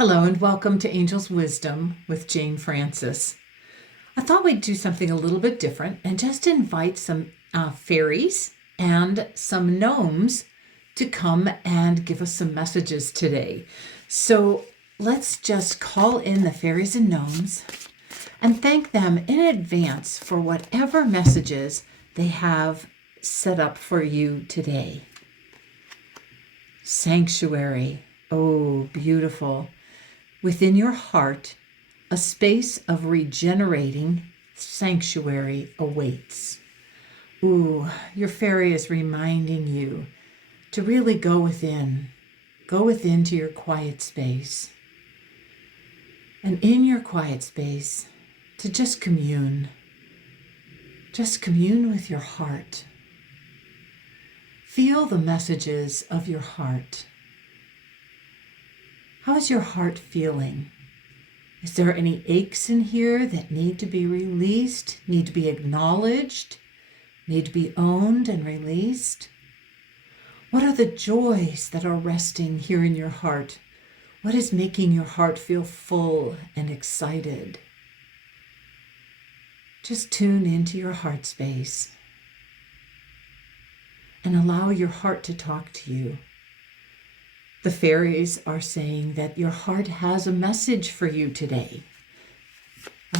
Hello and welcome to Angel's Wisdom with Jane Francis. I thought we'd do something a little bit different and just invite some fairies and some gnomes to come and give us some messages today. So let's just call in the fairies and gnomes and thank them in advance for whatever messages they have set up for you today. Sanctuary. Oh, beautiful. Within your heart, a space of regenerating sanctuary awaits. Ooh, your fairy is reminding you to really go within to your quiet space. And in your quiet space, to just commune with your heart. Feel the messages of your heart. How is your heart feeling? Is there any aches in here that need to be released, need to be acknowledged, need to be owned and released? What are the joys that are resting here in your heart? What is making your heart feel full and excited? Just tune into your heart space and allow your heart to talk to you. The fairies are saying that your heart has a message for you today.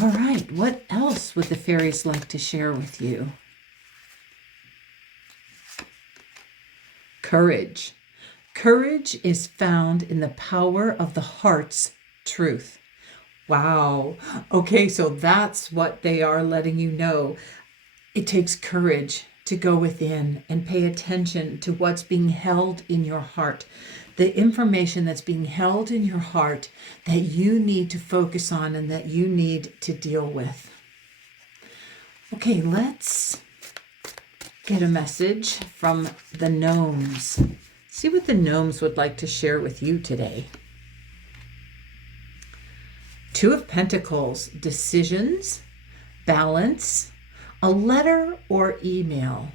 All right, what else would the fairies like to share with you? Courage. Courage is found in the power of the heart's truth. Wow. Okay, so that's what they are letting you know. It takes courage to go within and pay attention to what's being held in your heart. The information that's being held in your heart that you need to focus on and that you need to deal with. Okay, let's get a message from the gnomes. See what the gnomes would like to share with you today. Two of Pentacles, decisions, balance, a letter or email.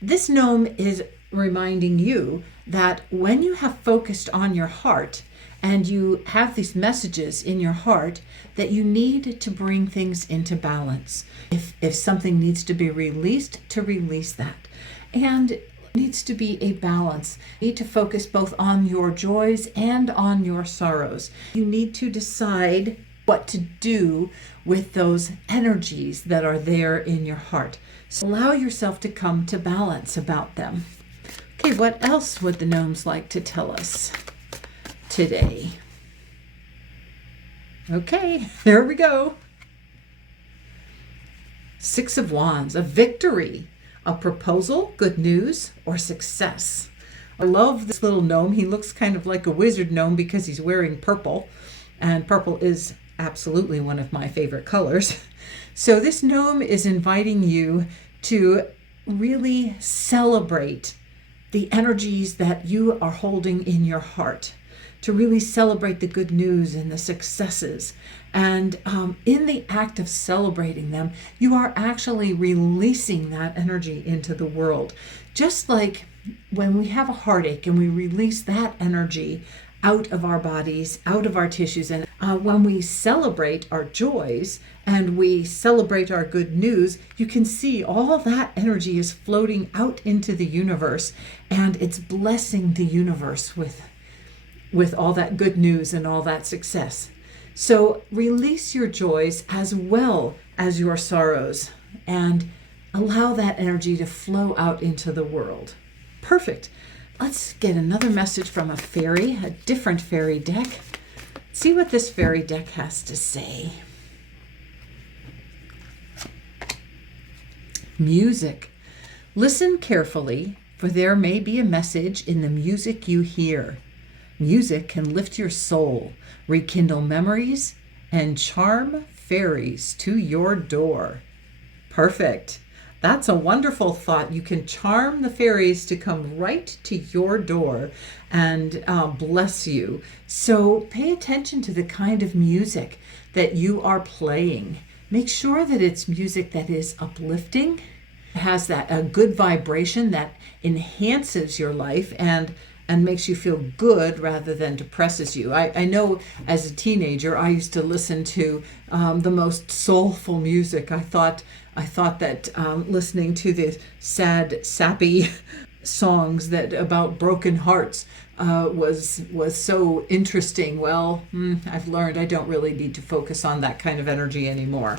This gnome is reminding you that when you have focused on your heart and you have these messages in your heart, that you need to bring things into balance. If something needs to be released, to release that. And it needs to be a balance. You need to focus both on your joys and on your sorrows. You need to decide what to do with those energies that are there in your heart. So allow yourself to come to balance about them. Okay, what else would the gnomes like to tell us today? Okay, there we go. Six of Wands, a victory, a proposal, good news, or success. I love this little gnome. He looks kind of like a wizard gnome because he's wearing purple, and purple is absolutely one of my favorite colors. So this gnome is inviting you to really celebrate the energies that you are holding in your heart, to really celebrate the good news and the successes. And in the act of celebrating them, you are actually releasing that energy into the world. Just like when we have a heartache and we release that energy out of our bodies, out of our tissues. And when we celebrate our joys and we celebrate our good news, you can see all that energy is floating out into the universe, and it's blessing the universe with all that good news and all that success. So release your joys as well as your sorrows and allow that energy to flow out into the world. Perfect. Let's get another message from a fairy, a different fairy deck. See what this fairy deck has to say. Music. Listen carefully, for there may be a message in the music you hear. Music can lift your soul, rekindle memories, and charm fairies to your door. Perfect. That's a wonderful thought. You can charm the fairies to come right to your door and bless you. So pay attention to the kind of music that you are playing. Make sure that it's music that is uplifting, has that a good vibration that enhances your life and and makes you feel good rather than depresses you. I know as a teenager, I used to listen to the most soulful music. I thought that listening to the sad, sappy songs that about broken hearts was so interesting. Well, I've learned I don't really need to focus on that kind of energy anymore.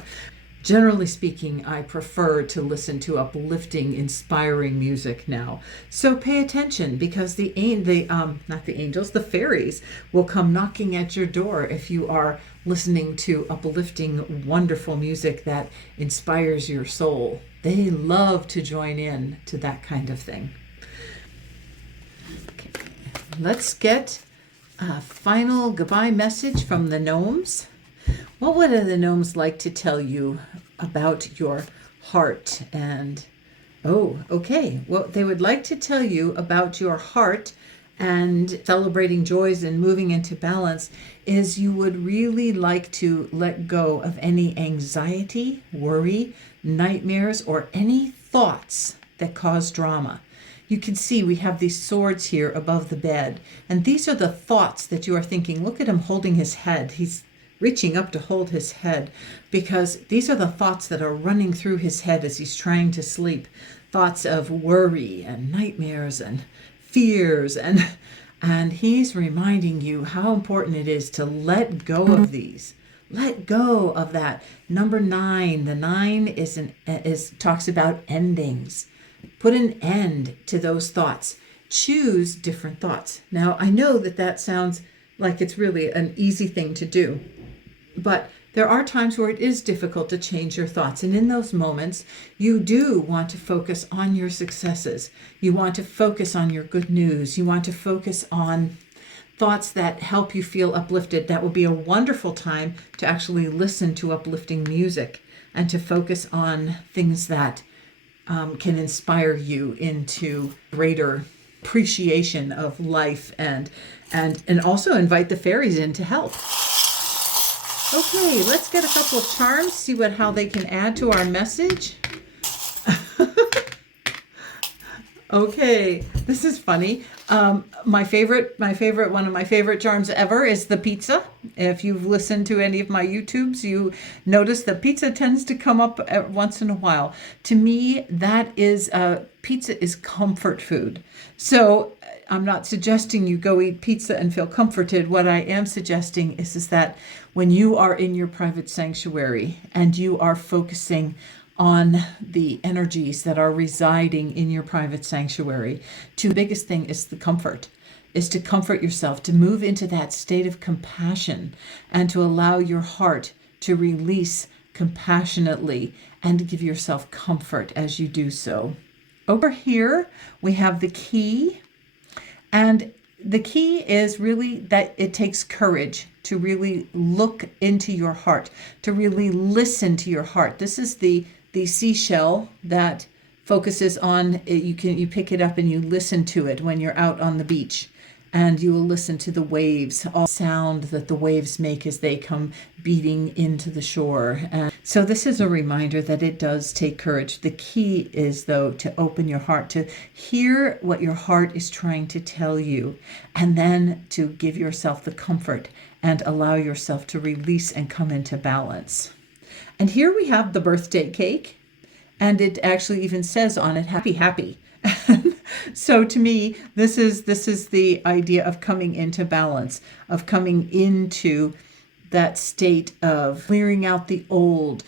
Generally speaking, I prefer to listen to uplifting, inspiring music now. So pay attention, because the fairies will come knocking at your door if you are listening to uplifting, wonderful music that inspires your soul. They love to join in to that kind of thing. Okay. Let's get a final goodbye message from the gnomes. What would the gnomes like to tell you about your heart? And what they would like to tell you about your heart and celebrating joys and moving into balance is you would really like to let go of any anxiety, worry, nightmares, or any thoughts that cause drama. You can see we have these swords here above the bed, and these are the thoughts that you are thinking. Look at him holding his head. He's reaching up to hold his head, because these are the thoughts that are running through his head as he's trying to sleep. Thoughts of worry and nightmares and fears, and he's reminding you how important it is to let go of these. Let go of that. Number 9. The 9 talks about endings. Put an end to those thoughts. Choose different thoughts. Now, I know that sounds like it's really an easy thing to do, but there are times where it is difficult to change your thoughts. And in those moments, you do want to focus on your successes. You want to focus on your good news. You want to focus on thoughts that help you feel uplifted. That will be a wonderful time to actually listen to uplifting music and to focus on things that can inspire you into greater appreciation of life, and also invite the fairies in to help. Okay, let's get a couple of charms, see how they can add to our message. Okay, this is funny. One of my favorite charms ever is the pizza. If you've listened to any of my YouTubes, you notice that pizza tends to come up once in a while. To me, pizza is comfort food. So I'm not suggesting you go eat pizza and feel comforted. What I am suggesting is that when you are in your private sanctuary and you are focusing on the energies that are residing in your private sanctuary, the biggest thing is to comfort yourself, to move into that state of compassion and to allow your heart to release compassionately and to give yourself comfort as you do so. Over here, we have the key. And the key is really that it takes courage to really look into your heart, to really listen to your heart. This is the seashell that focuses on, you pick it up and you listen to it when you're out on the beach, and you will listen to the waves, all sound that the waves make as they come beating into the shore. And so this is a reminder that it does take courage. The key is, though, to open your heart, to hear what your heart is trying to tell you, and then to give yourself the comfort and allow yourself to release and come into balance. And here we have the birthday cake, and it actually even says on it, happy, happy. So to me, this is the idea of coming into balance, of coming into that state of clearing out the old,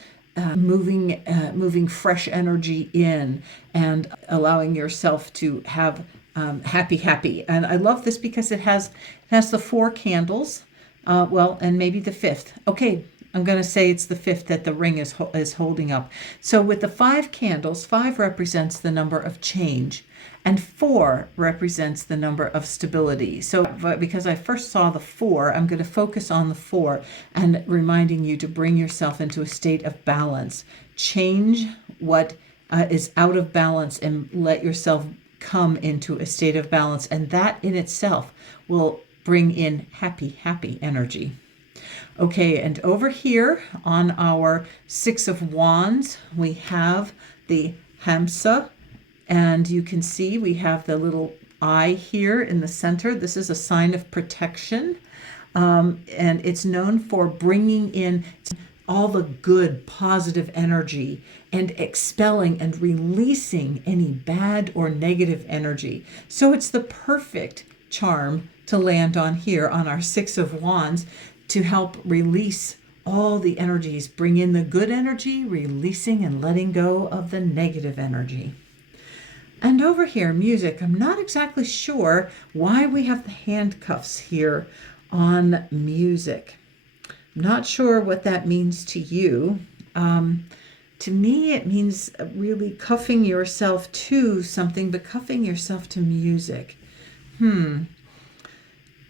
moving fresh energy in, and allowing yourself to have happy. And I love this because it has the 4 candles, and maybe the 5th. Okay, I'm going to say it's the 5th that the ring is holding up. So with the 5 candles, 5 represents the number of change, and 4 represents the number of stability. So because I first saw the 4, I'm going to focus on the 4 and reminding you to bring yourself into a state of balance. Change what is out of balance and let yourself come into a state of balance. And that in itself will bring in happy energy. Okay, and over here on our 6 of Wands, we have the Hamsa, and you can see we have the little eye here in the center. This is a sign of protection. And it's known for bringing in all the good, positive energy and expelling and releasing any bad or negative energy. So it's the perfect charm to land on here on our Six of Wands to help release all the energies, bring in the good energy, releasing and letting go of the negative energy. And over here, music. I'm not exactly sure why we have the handcuffs here on music. I'm not sure what that means to you. To me, it means really cuffing yourself to something, but cuffing yourself to music.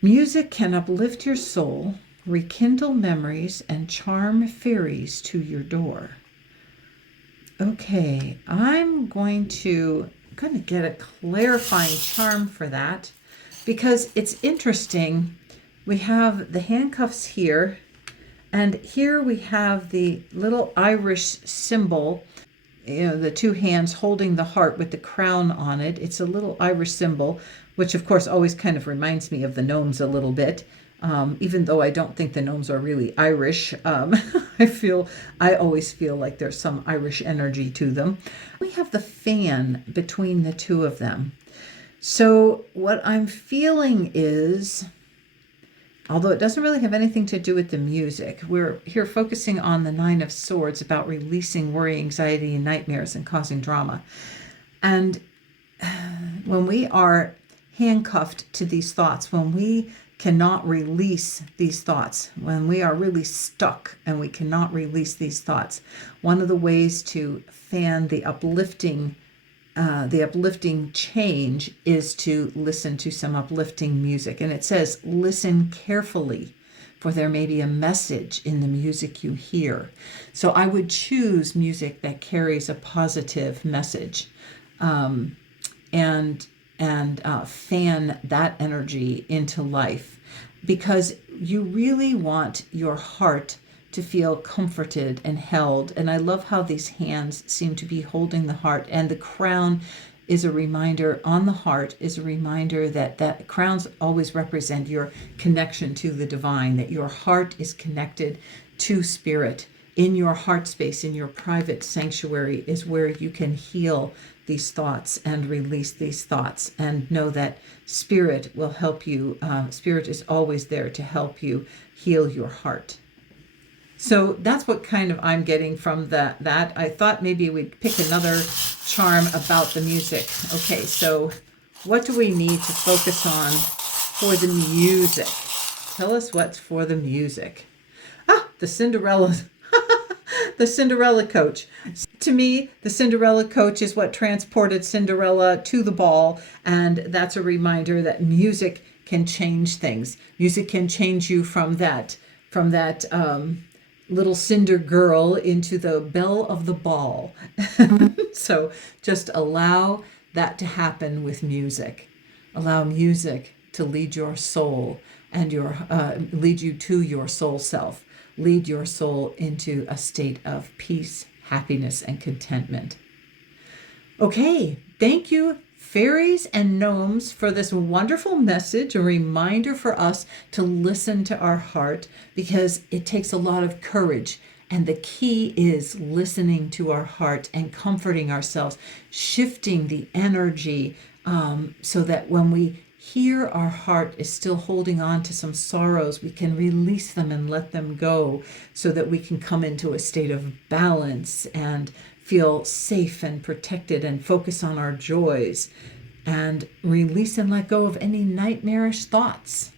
Music can uplift your soul, rekindle memories, and charm fairies to your door. Okay, I'm going to get a clarifying charm for that because it's interesting. We have the handcuffs here, and here we have the little Irish symbol, the two hands holding the heart with the crown on it. It's a little Irish symbol, which of course always kind of reminds me of the gnomes a little bit. Even though I don't think the gnomes are really Irish, I always feel like there's some Irish energy to them. We have the fan between the two of them. So what I'm feeling is, although it doesn't really have anything to do with the music, we're here focusing on the Nine of Swords about releasing worry, anxiety, and nightmares and causing drama. And when we are handcuffed to these thoughts, when we cannot release these thoughts, when we are really stuck and we cannot release these thoughts, one of the ways to fan the uplifting change is to listen to some uplifting music. And it says, listen carefully, for there may be a message in the music you hear. So I would choose music that carries a positive message, and fan that energy into life, because you really want your heart to feel comforted and held. And I love how these hands seem to be holding the heart, and the crown is a reminder on the heart, is a reminder that crowns always represent your connection to the divine, that your heart is connected to spirit. In your heart space, in your private sanctuary, is where you can heal these thoughts and release these thoughts, and know that spirit will help you. Spirit is always there to help you heal your heart. So that's what kind of I'm getting from that. I thought maybe we'd pick another charm about the music. Okay, so what do we need to focus on for the music? Tell us what's for the music. The Cinderella. The Cinderella coach. To me, the Cinderella coach is what transported Cinderella to the ball, and that's a reminder that music can change things. Music can change you from that little cinder girl into the belle of the ball. So just allow that to happen with music. Allow music to lead your soul and lead you to your soul self. Lead your soul into a state of peace, happiness, and contentment. Okay, thank you, fairies and gnomes, for this wonderful message, a reminder for us to listen to our heart, because it takes a lot of courage. And the key is listening to our heart and comforting ourselves, shifting the energy, so that when we hear our heart is still holding on to some sorrows, we can release them and let them go, so that we can come into a state of balance and feel safe and protected and focus on our joys, and release and let go of any nightmarish thoughts,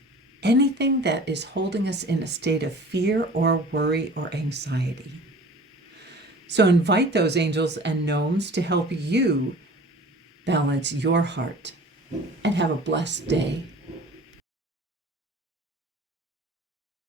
anything that is holding us in a state of fear or worry or anxiety. So invite those angels and gnomes to help you balance your heart, and have a blessed day.